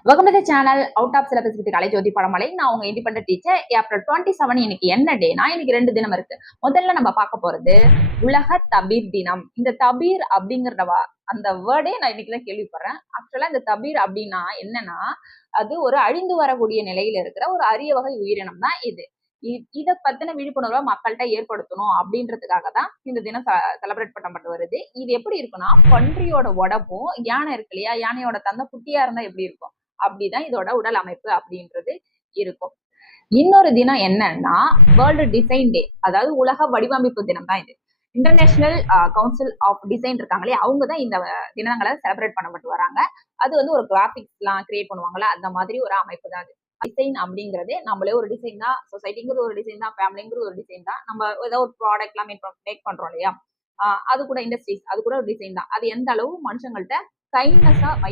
Welcome to the channel out of syllabus with Kalaijothi Padamalai. நான் உங்க independent teacher. April 27 இன்னைக்கு என்ன டேனா, இன்னைக்கு 2 தினம் இருக்கு. முதல்ல நம்ம பார்க்க போறது உலக தபீர் தினம். இந்த தபீர் அப்படிங்கிற அந்த வேர்டே நான் இன்னைக்கு தான் கேள்விப்படுறேன். ஆக்சுவலா இந்த தபீர் அப்படின்னா என்னன்னா, அது ஒரு அழிந்து வரக்கூடிய நிலையில இருக்கிற ஒரு அரிய வகை உயிரினம் தான் இது. இதை பத்தின விழிப்புணர்வை மக்கள்கிட்ட ஏற்படுத்தணும் அப்படின்றதுக்காக தான் இந்த தினம் செலிப்ரேட் பண்ணப்பட்டு வருது. இது எப்படி இருக்குன்னா, பன்றியோட உடம்பும் யானை இருக்கு இல்லையா, யானையோட தந்தை குட்டியா இருந்தா எப்படி இருக்கும், அப்படிதான் இதோட உடல் அமைப்பு அப்படின்றது இருக்கும். இன்னொரு தினம் என்னன்னா வேர்ல்டு டிசைன் டே, அதாவது உலக வடிவமைப்பு தினம் தான் இது. இன்டர்நேஷனல் கவுன்சில் ஆஃப் டிசைன் இருக்காங்களே, அவங்க தான் இந்த தினங்களை செலிப்ரேட் பண்ணப்பட்டு வராங்க. அது வந்து ஒரு கிராபிக்ஸ் எல்லாம் கிரியேட் பண்ணுவாங்கல்ல, அந்த மாதிரி ஒரு அமைப்பு தான் அது. டிசைன் அப்படிங்கிறது நம்மளே ஒரு டிசைன் தான், சொசைட்டிங்கிறது ஒரு டிசைன் தான், ஃபேமிலிங்கிறது ஒரு டிசைன் தான். நம்ம ஏதாவது ஒரு ப்ராடக்ட் எல்லாம் மேக் பண்றோம் இல்லையா, அது கூட இண்டஸ்ட்ரீஸ், அது கூட ஒரு டிசைன் தான். அது எந்த அளவு மனுஷங்கள்ட்ட கைண்ட்னஸா